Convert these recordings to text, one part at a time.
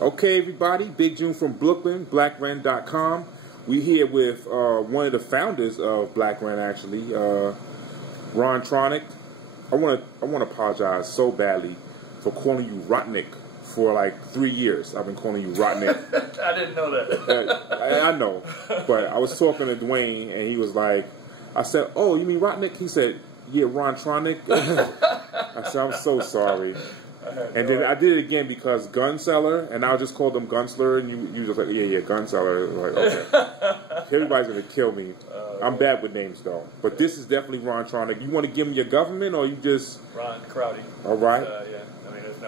Okay, everybody, Big June from Brooklyn, Blacren.com. We're here with one of the founders of Blacren, actually, Rontronik. I want to apologize so badly for calling you Rontronik for like 3 years. I've been calling you Rontronik. I didn't know that. I know, but I was talking to Dwayne, and he was like, I said, "Oh, you mean Rontronik?" He said, "Yeah, Rontronik." I said, "I'm so sorry." And then I did it again because gun seller, and I just called them gunsler, and you just like, yeah, gun seller. Like, okay. Everybody's going to kill me. I'm bad with names, though. But this is definitely Rontronik. You want to give me your government, or you just... Ron Crowdy. All right. Yeah, I mean, it's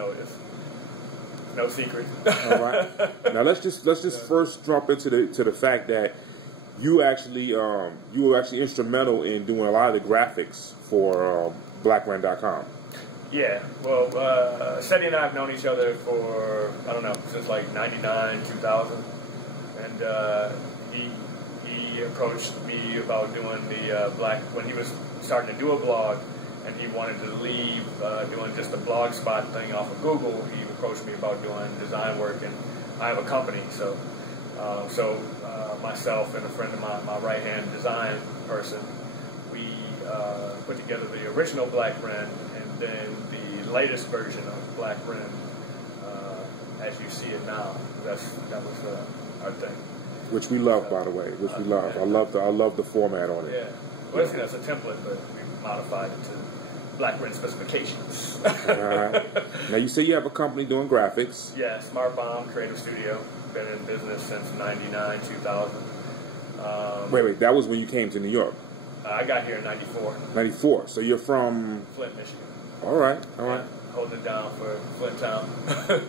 no secret. All right. Now, let's just first jump into the fact that you actually, you were actually instrumental in doing a lot of the graphics for Blacren.com. Yeah, well, Seti and I have known each other for, I don't know, since like 99, 2000. And he approached me about doing the when he was starting to do a blog, and he wanted to leave doing just the blog spot thing off of Google. He approached me about doing design work, and I have a company, so myself and a friend of mine, my right-hand design person, we put together the original Blacren, and then the latest version of Blacren, as you see it now. That was our thing. Which we love, by the way. Which we love. I love the format on it. Yeah. Well, it's a template, but we modified it to Blacren specifications. Now you say you have a company doing graphics. Yeah, Smart Bomb Creative Studio. Been in business since 99, 2000. Wait. That was when you came to New York. I got here in 94. 94. So you're from Flint, Michigan. All right. Yeah, holding it down for Flint Town.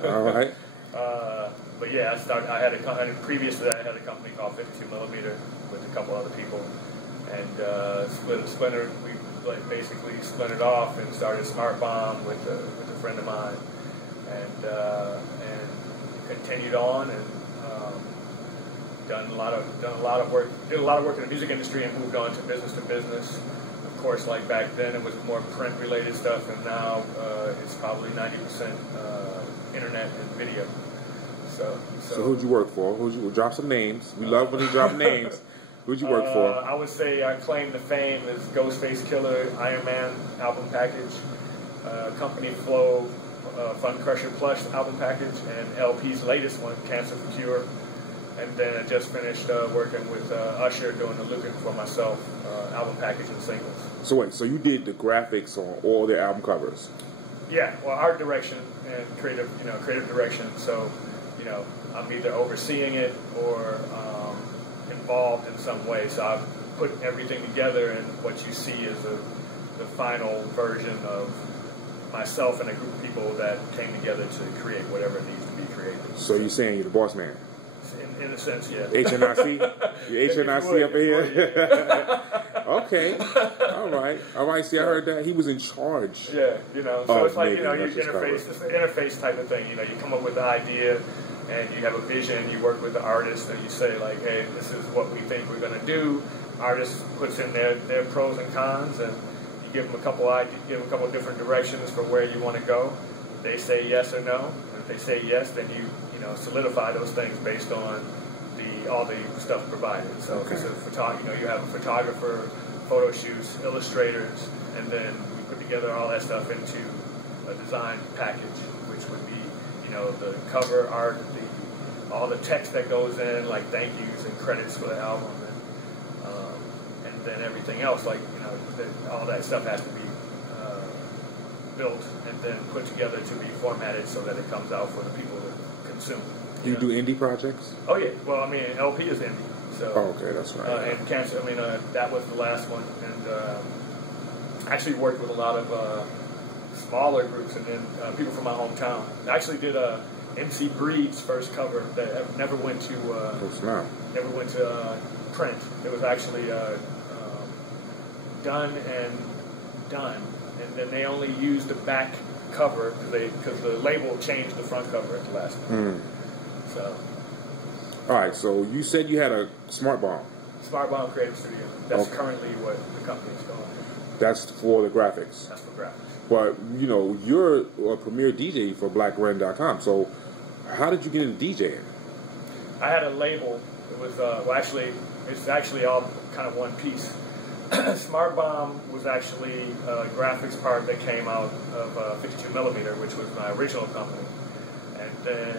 All right. But yeah, previous to that, I had a company called 52mm with a couple other people, and splintered. We basically splintered off and started Smart Bomb with a friend of mine, and continued on and done a lot of work. Did a lot of work in the music industry and moved on to business. Of course, like back then, it was more print-related stuff, and now it's probably 90% internet and video. So who'd you work for? Drop some names. We love when you drop names. Who'd you work for? I would say I claim the fame as Ghostface Killer, Iron Man album package, Company Flow, Fun Crusher Plush album package, and LP's latest one, Cancer for Cure. And then I just finished working with Usher doing the Looking for Myself album package and singles. So wait, so you did the graphics on all their album covers? Yeah, well, art direction and creative direction. So, I'm either overseeing it or involved in some way. So I've put everything together, and what you see is the final version of myself and a group of people that came together to create whatever needs to be created. So you're saying you're the boss man? In a sense, yeah. HNIC? You HNIC up here? Yeah. Okay. All right. See, I heard that. He was in charge. Yeah, so it's like, you interface, it's an interface type of thing. You come up with the idea, and you have a vision, you work with the artist, and you say, like, hey, this is what we think we're going to do. Artist puts in their pros and cons, and you give them a couple of different directions for where you want to go. They say yes or no. And if they say yes, then you solidify those things based on all the stuff provided. So okay. If it's you have a photographer, photo shoots, illustrators, and then we put together all that stuff into a design package, which would be the cover art, all the text that goes in, like thank yous and credits for the album, and then everything else, like all that stuff has to be built and then put together to be formatted so that it comes out for the people to consume. Do you do indie projects? Oh yeah, well LP is indie. So, okay, that's right. And Cancer, that was the last one, and actually worked with a lot of smaller groups, and then people from my hometown. I actually did MC Breed's first cover that never went to print. It was actually done, and then they only used the back cover because the label changed the front cover at the last one. So. All right, so you said you had a Smart Bomb. Smart Bomb Creative Studio. That's currently what the company's going. That's for the graphics. That's for graphics. But you're a premier DJ for Blacren.com, so How did you get into DJing? I had a label. It was it's actually all kind of one piece. Smart Bomb was actually a graphics part that came out of 52mm, which was my original company. And then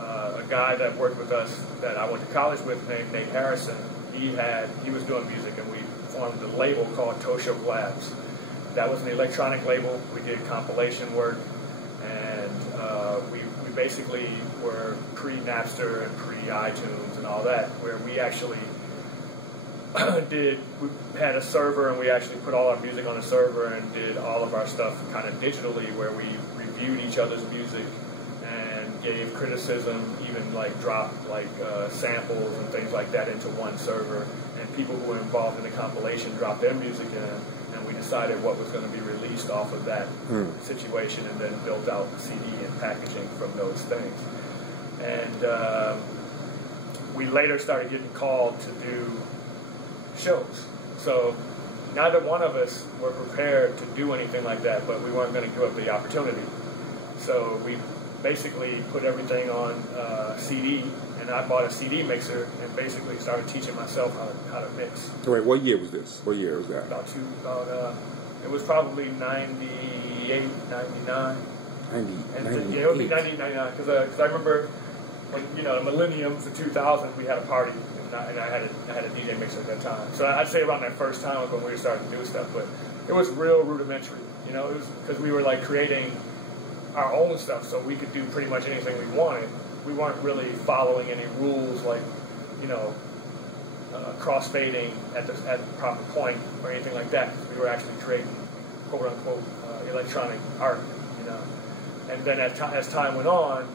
a guy that worked with us that I went to college with named Nate Harrison, he was doing music, and we formed a label called Tosha Labs. That was an electronic label. We did compilation work, and we basically were pre-Napster and pre-iTunes and all that, where we actually we had a server, and we actually put all our music on a server and did all of our stuff kind of digitally, where we reviewed each other's music and gave criticism, even like dropped like samples and things like that into one server, and people who were involved in the compilation dropped their music in, and we decided what was going to be released off of that situation, and then built out the CD and packaging from those things. And we later started getting called to do shows. So neither one of us were prepared to do anything like that, but we weren't going to give up the opportunity. So we basically put everything on CD, and I bought a CD mixer and basically started teaching myself how to mix. Wait, what year was this? What year was that? It was probably 98, 99. 98. Yeah, it would be 99, because I remember when, the millennium for 2000, we had a party, and I had a DJ mixer at that time. So I'd say around that first time was when we were starting to do stuff, but it was real rudimentary. It was because we were like creating our own stuff, so we could do pretty much anything we wanted. We weren't really following any rules like, crossfading at the proper point or anything like that. We were actually creating quote unquote electronic art, And then as time went on,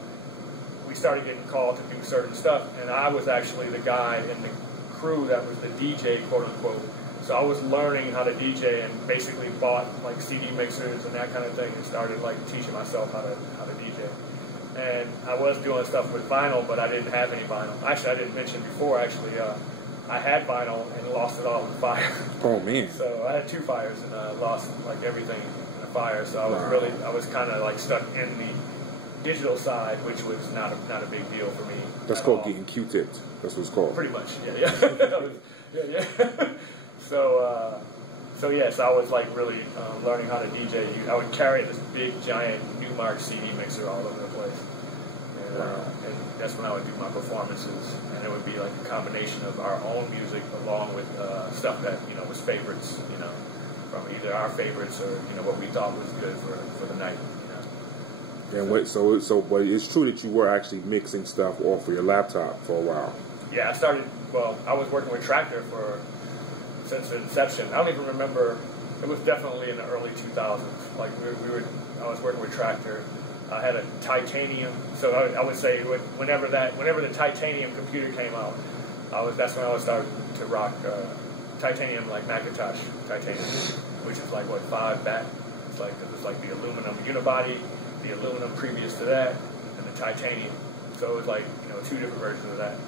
we started getting called to do certain stuff, and I was actually the guy in the crew that was the DJ, quote unquote. So I was learning how to DJ, and basically bought like CD mixers and that kind of thing, and started like teaching myself how to DJ. And I was doing stuff with vinyl, but I didn't have any vinyl. Actually, I didn't mention before. I had vinyl and lost it all in a fire. Oh man! So I had 2 fires, and I lost like everything in a fire. So I was kind of like stuck in the digital side, which was not a big deal for me. That's called getting Q-tipped. That's what it's called. Pretty much, yeah. Yeah. So I was like really learning how to DJ. I would carry this big, giant Newmark CD mixer all over the place, and that's when I would do my performances. And it would be like a combination of our own music along with stuff that was favorites, from either our favorites or what we thought was good for the night. And but it's true that you were actually mixing stuff off of your laptop for a while. Yeah, I was working with Tractor since the inception. I don't even remember, it was definitely in the early 2000s. Like I was working with Tractor. I had a titanium, so I would say whenever the titanium computer came out, that's when I was starting to rock titanium, like Macintosh titanium, which is like 5 back. It's like the aluminum unibody, the aluminum previous to that, and the titanium. So it was like 2 different versions of that.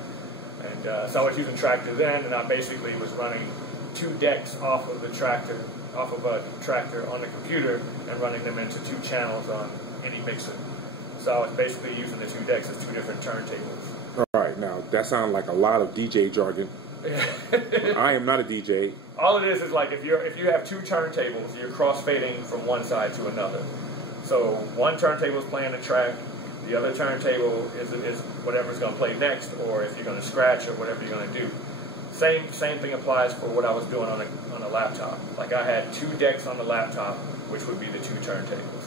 And so I was using Tractor then, and I basically was running 2 decks off of a tractor on the computer, and running them into 2 channels on any mixer. So I was basically using the 2 decks as 2 different turntables. All right, now that sounds like a lot of DJ jargon. I am not a DJ. All it is like if you have 2 turntables, you're cross-fading from one side to another. So one turntable is playing a track, the other turntable is whatever's going to play next, or if you're going to scratch or whatever you're going to do. Same thing applies for what I was doing on a laptop. Like I had 2 decks on the laptop, which would be the 2 turntables.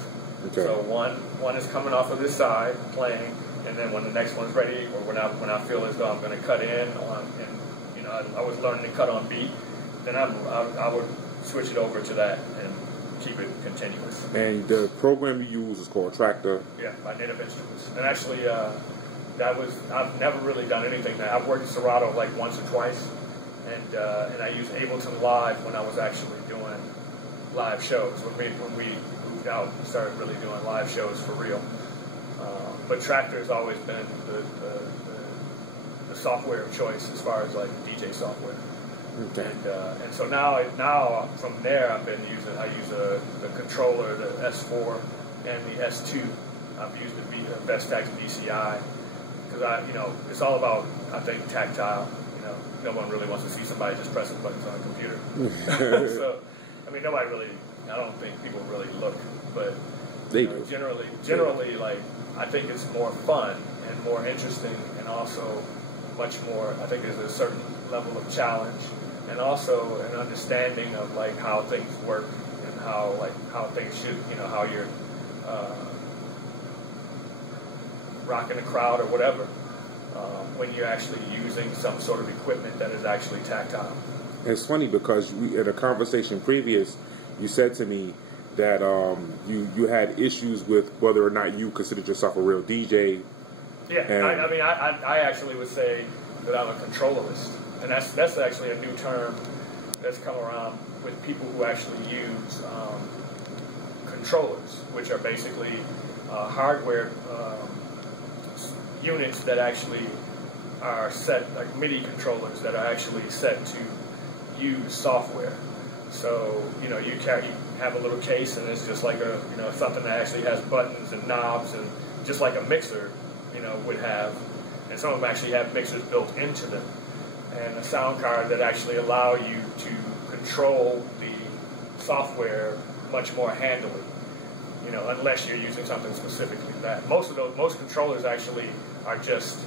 Okay. So one is coming off of this side playing, and then when the next one's ready, or when I feel as though I'm going to cut in on, and I was learning to cut on beat, then I would switch it over to that and keep it continuous. And the program you use is called Tractor? Yeah, by Native Instruments. And actually, I've never really done anything that. I've worked in Serato like once or twice, and I used Ableton Live when I was actually doing live shows. When we moved out and started really doing live shows for real. But Tractor has always been the software of choice as far as like DJ software. Okay. And so now from there I use the controller, the S4 and the S2 I've used the Bestax DCI because it's all about, I think, tactile. No one really wants to see somebody just pressing buttons on a computer. So, I mean, nobody really. I don't think people really look, but they do. Generally, like I think it's more fun and more interesting, and also much more. I think there's a certain level of challenge, and also an understanding of like how things work and how things should. How you're rocking a crowd or whatever. When you're actually using some sort of equipment that is actually tactile. It's funny because in a conversation previous, you said to me that you had issues with whether or not you considered yourself a real DJ. Yeah, I actually would say that I'm a controllerist, and that's actually a new term that's come around with people who actually use controllers, which are basically hardware units that actually are set, like MIDI controllers that are actually set to use software. So, you have a little case and it's just like something that actually has buttons and knobs and just like a mixer, would have. And some of them actually have mixers built into them. And a sound card that actually allow you to control the software much more handily, unless you're using something specifically that. Most controllers actually are just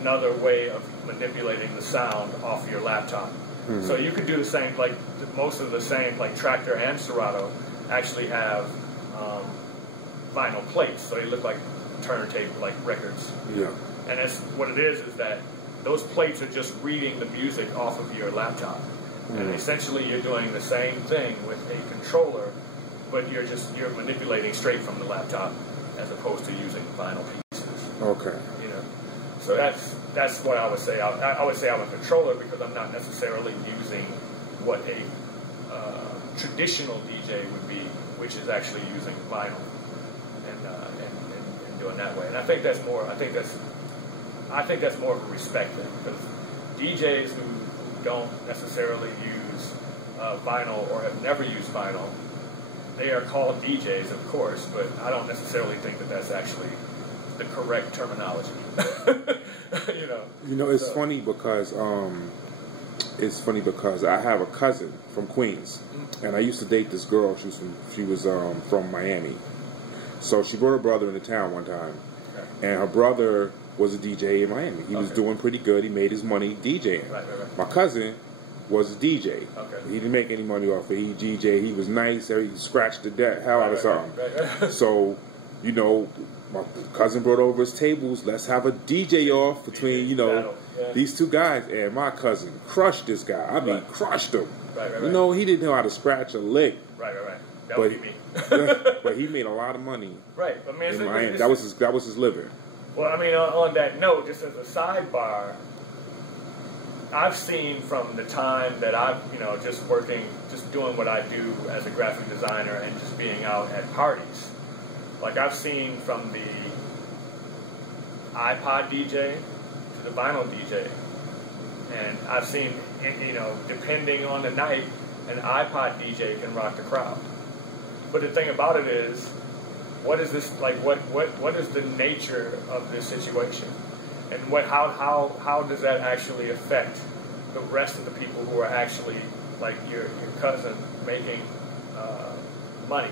another way of manipulating the sound off your laptop. Mm-hmm. So you could do the same, like most of the same, like Tractor and Serato actually have vinyl plates, so they look like turntable, like records. Yeah. And that's what it is that those plates are just reading the music off of your laptop. Mm-hmm. And essentially you're doing the same thing with a controller, but you're manipulating straight from the laptop as opposed to using vinyl pieces. Okay. So that's what I would say. I would say I'm a controller because I'm not necessarily using what a traditional DJ would be, which is actually using vinyl and doing that way. And I think that's more. I think that's more of a respect thing, because DJs who don't necessarily use vinyl or have never used vinyl, they are called DJs, of course, but I don't necessarily think that that's actually the correct terminology. It's funny because I have a cousin from Queens, and I used to date this girl. She was from Miami, so she brought her brother into town one time, and her brother was a DJ in Miami. He was doing pretty good. He made his money DJing. Right. My cousin was a DJ. Okay. He didn't make any money off it. He DJ. He was nice. He scratched the hell out of something. Right. So, my cousin brought over his tables. Let's have a DJ off between, these two guys. And my cousin crushed this guy. I mean, crushed him. Right. He didn't know how to scratch a lick. Right. That would be me. But he made a lot of money. Right. I mean, in Miami. That was his living. Well, I mean, on that note, just as a sidebar, I've seen from the time that I've, just doing what I do as a graphic designer and just being out at parties. Like, I've seen from the iPod DJ to the vinyl DJ. And I've seen, depending on the night, an iPod DJ can rock the crowd. But the thing about it is, what is this, like, what is the nature of this situation? And how does that actually affect the rest of the people who are actually, like your cousin, making money?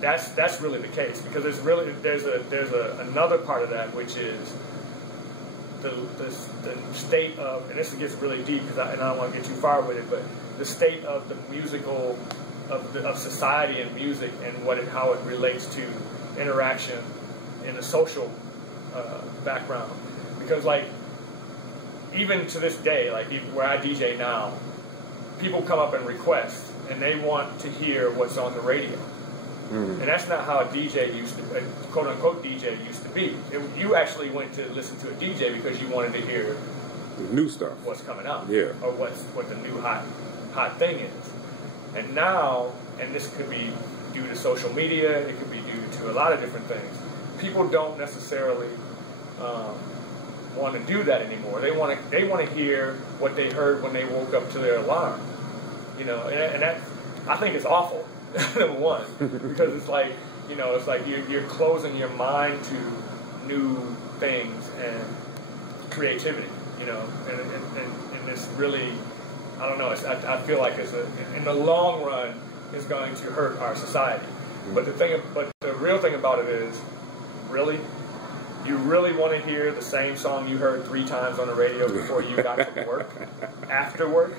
That's really the case, because there's another part of that, which is the state of, and this gets really deep because I don't want to get too far with it, but the state of the musical of society and music and how it relates to interaction in a social background. Because like even to this day, like where I DJ now, people come up and request, and they want to hear what's on the radio. Mm-hmm. And that's not how a DJ used to, a quote-unquote DJ used to be. You actually went to listen to a DJ because you wanted to hear the new stuff, what's coming out, or what the new hot thing is. And now, and this could be due to social media, it could be due to a lot of different things. People don't necessarily want to do that anymore. They want to hear what they heard when they woke up to their alarm. And that, I think it's awful. Number one, because it's like you know, it's like you're closing your mind to new things and creativity, you know, and it's really, I don't know, I feel like in the long run, it's going to hurt our society. But the real thing about it is, really, you really want to hear the same song you heard 3 times on the radio before you got to work, after work?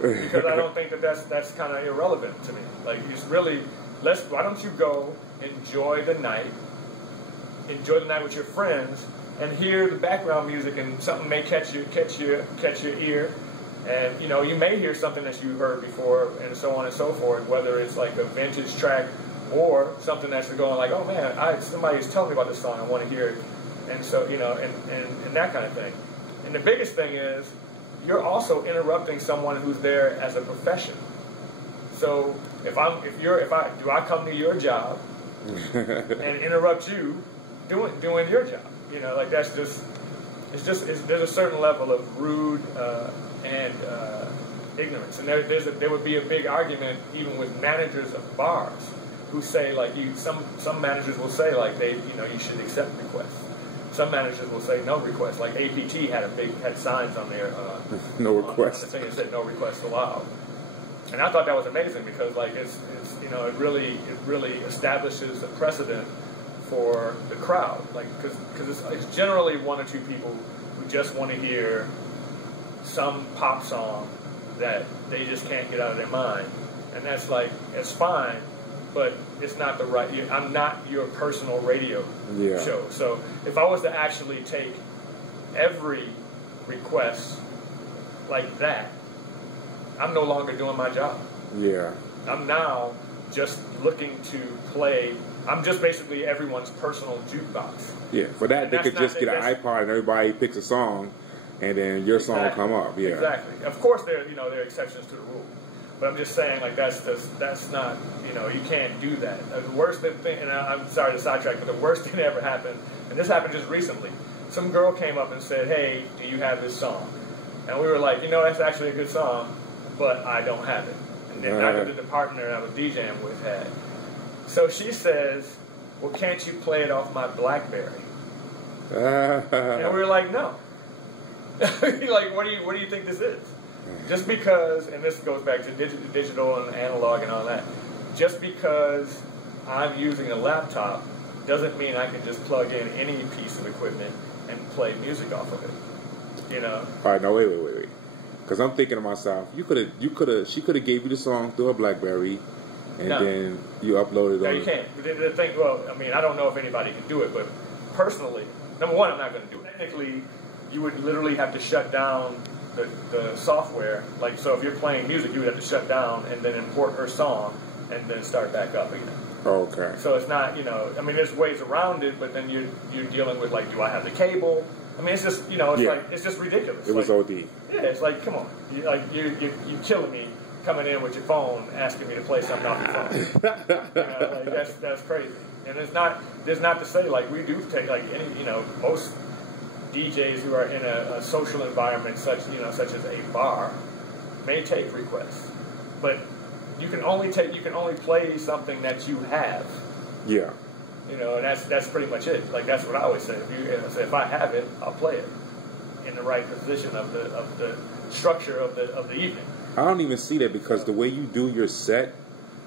Because I don't think that's kind of irrelevant to me. Like, it's really, why don't you go enjoy the night with your friends, and hear the background music, and something may catch your ear, and you know, you may hear something that you heard before, and so on and so forth. Whether it's like a vintage track or something that's going like, oh man, somebody's telling me about this song, I want to hear it, and so, you know, and that kind of thing. And the biggest thing is, you're also interrupting someone who's there as a profession. So if I come to your job and interrupt you doing your job, you know, like there's a certain level of rude and ignorance, and there would be a big argument even with managers of bars who say like some managers will say like you should accept requests. Some managers will say no requests. Like APT had signs on there. No requests. The thing that said no requests allowed. And I thought that was amazing because like it's you know, it really establishes a precedent for the crowd, like because it's generally 1 or 2 people who just want to hear some pop song that they just can't get out of their mind, and that's like, it's fine, but it's not the right. I'm not your personal radio show. So if I was to actually take every request like that, I'm no longer doing my job. Yeah. I'm now just looking to play. I'm just basically everyone's personal jukebox. Yeah, for that, they could just get an iPod and everybody picks a song, and then your song will come up. Yeah, exactly. Of course, there are exceptions to the rule, but I'm just saying like that's not, you know, you can't do that. The worst thing, and I'm sorry to sidetrack, but the worst thing that ever happened, and this happened just recently. Some girl came up and said, "Hey, do you have this song?" And we were like, you know, that's actually a good song, but I don't have it. And then neither did the partner I was DJing with had. So she says, "Well, can't you play it off my BlackBerry?" And we were like, "No." Like, what do you think this is? Just because, and this goes back to digital and analog and all that. Just because I'm using a laptop doesn't mean I can just plug in any piece of equipment and play music off of it. You know? All right, no, wait. Because I'm thinking to myself, she could have gave you the song through her BlackBerry, and then you uploaded it. No, you can't. The thing, well, I mean, I don't know if anybody can do it, but personally, number one, I'm not going to do it. Technically, you would literally have to shut down the software. Like, so if you're playing music, you would have to shut down and then import her song and then start back up again. Okay. So it's not, you know, I mean, there's ways around it, but then you're dealing with, like, do I have the cable? I mean, it's just, you know, it's like, it's just ridiculous. It was like, OD. Yeah, it's like, come on. You're killing me coming in with your phone asking me to play something off your phone. You know, like, that's crazy. And there's not to say, like, we do take, like, any, you know, most DJs who are in a social environment such as a bar may take requests. But you can only play something that you have. Yeah. You know, and that's pretty much it. Like, that's what I always say. If I have it, I'll play it in the right position of the structure of the evening. I don't even see that, because the way you do your set,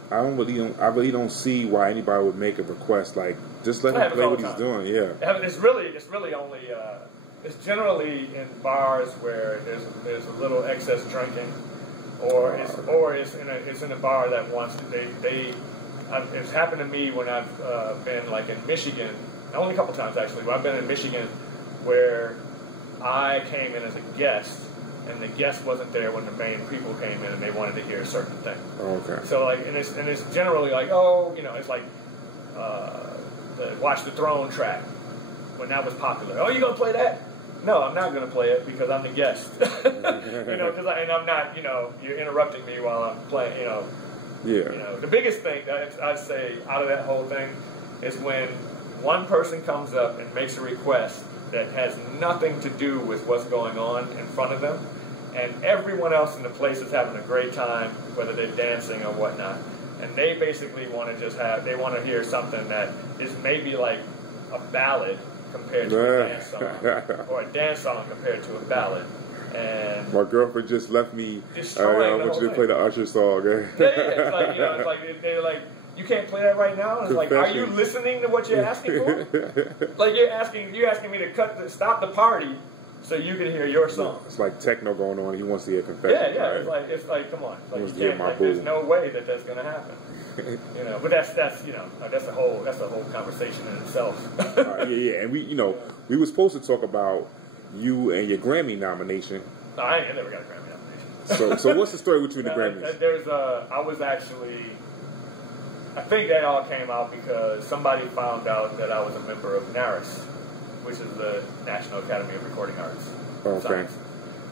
I really don't see why anybody would make a request. Like, just let him play what he's doing. Yeah. It's really only it's generally in bars where there's a little excess drinking, or it's in a bar that wants to it's happened to me when I've been like in Michigan, only a couple times actually, but I've been in Michigan where I came in as a guest, and the guest wasn't there when the main people came in and they wanted to hear a certain thing. Okay. So like, and it's generally like, oh, you know, it's like the Watch the Throne track when that was popular. Oh, you gonna play that? No, I'm not gonna play it because I'm the guest. You know, and I'm not. You know, you're interrupting me while I'm playing. You know. Yeah. You know, the biggest thing that I'd say out of that whole thing is when one person comes up and makes a request that has nothing to do with what's going on in front of them, and everyone else in the place is having a great time, whether they're dancing or whatnot, and they basically want to they want to hear something that is maybe like a ballad compared to a dance song, or a dance song compared to a ballad. And my girlfriend just left me. I want you to play the Usher song. Yeah, it's like, you know, it's like they're like, you can't play that right now. And it's like, are you listening to what you're asking for? Like you're asking me to stop the party so you can hear your song. It's like techno going on. He wants to hear Confession. Yeah, right? It's like come on, like you can't, like, there's no way that that's gonna happen. You know, but that's you know, that's a whole conversation in itself. Yeah, and we were supposed to talk about you and your Grammy nomination. No, I never got a Grammy nomination. So what's the story with you and the Grammys? I think that all came out because somebody found out that I was a member of NARAS, which is the National Academy of Recording Arts. Okay.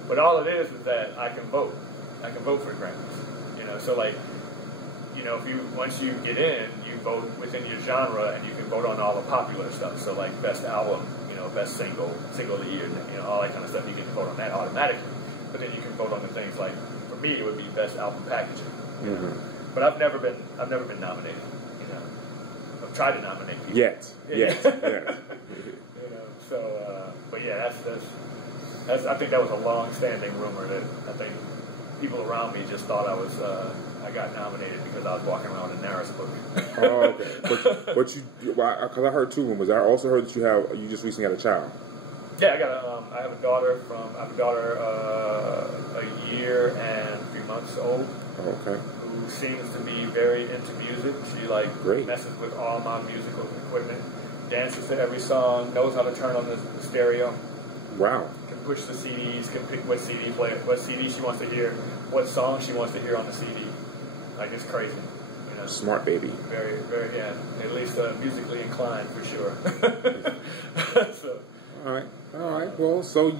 But all it is that I can vote. I can vote for Grammys. You know, so like, you know, once you get in, you vote within your genre, and you can vote on all the popular stuff. So like best album, you know, best single of the year, you know, all that kind of stuff. You get to vote on that automatically. But then you can vote on the things like, for me, it would be best album packaging. You know? But I've never been nominated. You know, I've tried to nominate people. Yet. You know, so but yeah, that's I think that was a long-standing rumor that I think people around me just thought I got nominated because I was walking around in NARAS book. Oh, okay. But because I heard two rumors. I also heard that you just recently had a child. Yeah, I have a daughter a year and 3 months old. Okay. Who seems to be very into music. She messes with all my musical equipment, dances to every song, knows how to turn on the stereo. Wow. Can push the CDs, can pick what CD she wants to hear, what song she wants to hear on the CD. Like, it's crazy. You know? Smart baby. Very, very, yeah. At least musically inclined for sure. So. All right. Well, so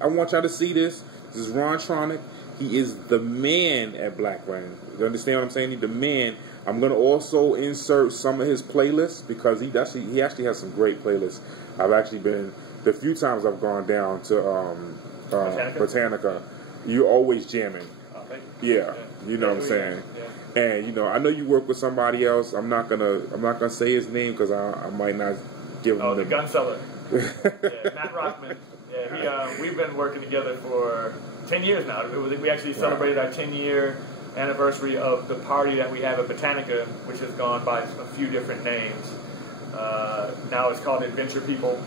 I want y'all to see this. This is Rontronik. He is the man at Blacren. You understand what I'm saying? He's the man. I'm going to also insert some of his playlists because he actually has some great playlists. I've actually been, the few times I've gone down to Botanica, you're always jamming. Oh, thank you. Yeah, you know what I'm saying. Yeah. And you know, I know you work with somebody else. I'm not gonna say his name because I might not give him the gun seller. Yeah, Matt Rockman. Yeah, we've been working together for 10 years now. We actually celebrated our 10-year anniversary of the party that we have at Botanica, which has gone by a few different names. Now it's called Adventure People.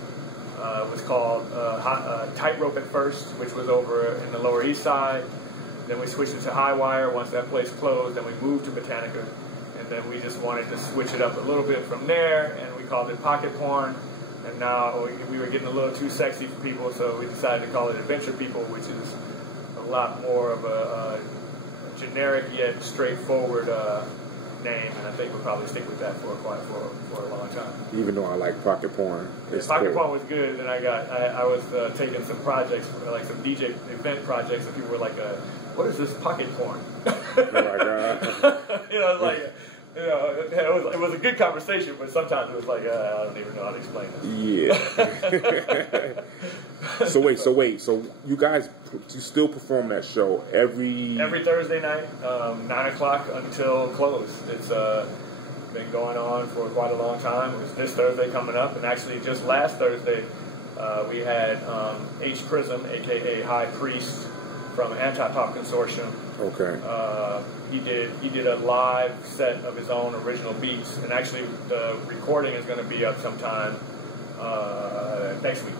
It was called Tightrope at first, which was over in the Lower East Side. Then we switched it to High Wire once that place closed. Then we moved to Botanica. And then we just wanted to switch it up a little bit from there, and we called it Pocket Porn. And now we were getting a little too sexy for people, so we decided to call it Adventure People, which is a lot more of a generic yet straightforward name, and I think we'll probably stick with that for a long time. Even though I like Pocket Porn. Pocket Porn was good, and I was taking some projects, like some DJ event projects, and people were like, what is this Pocket Porn? Oh my God. You know, like... You know, it was a good conversation, but sometimes it was like, I don't even know how to explain this. Yeah. So wait. So you guys, you still perform that show every Thursday night, 9 o'clock until close. It's been going on for quite a long time. It's this Thursday coming up, and actually just last Thursday, we had H. Prism, a.k.a. High Priest, from Anti-Pop Consortium. Okay. He did a live set of his own original beats, and actually the recording is going to be up sometime next week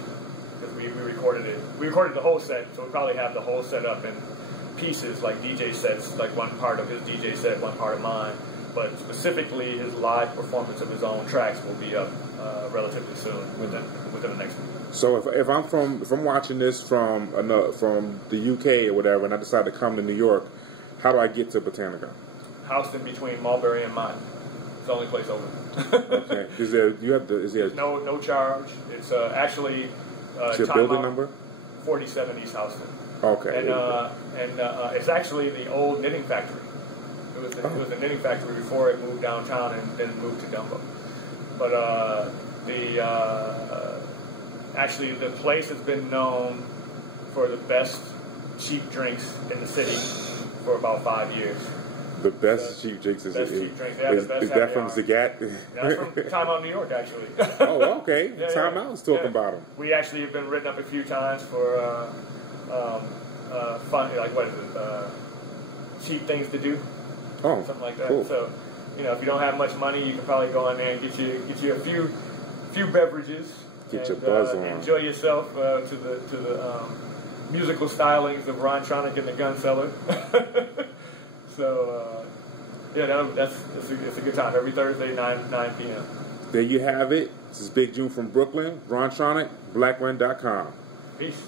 because we recorded it. We recorded the whole set, so we'll probably have the whole set up in pieces, like DJ sets, like one part of his DJ set, one part of mine. But specifically, his live performance of his own tracks will be up relatively soon, within the next week. So if I'm watching this from the UK or whatever, and I decide to come to New York, how do I get to Botanica? Housed in between Mulberry and Mott. It's the only place open. Okay. Is there no charge? It's actually is there a building number? 47 East Houston. Okay. And it's actually the old knitting factory. It was the knitting factory before it moved downtown and then moved to Dumbo. But actually the place has been known for the best cheap drinks in the city for about 5 years. The best cheap drinks is best cheap drinks. They have the best is that happy from hour. Zagat? That's from Time Out New York, actually. Oh, okay. Yeah, Time Out was talking about them. We actually have been written up a few times for fun, like what is it? Cheap things to do. Oh, something like that. cool. So, you know, if you don't have much money, you can probably go in there and get you a few beverages. Get your buzz on. Enjoy yourself to the musical stylings of Rontronik and the Gun Seller. So, yeah, it's a good time. Every Thursday, 9 p.m. There you have it. This is Big June from Brooklyn. Rontronik, Blacren.com. Peace.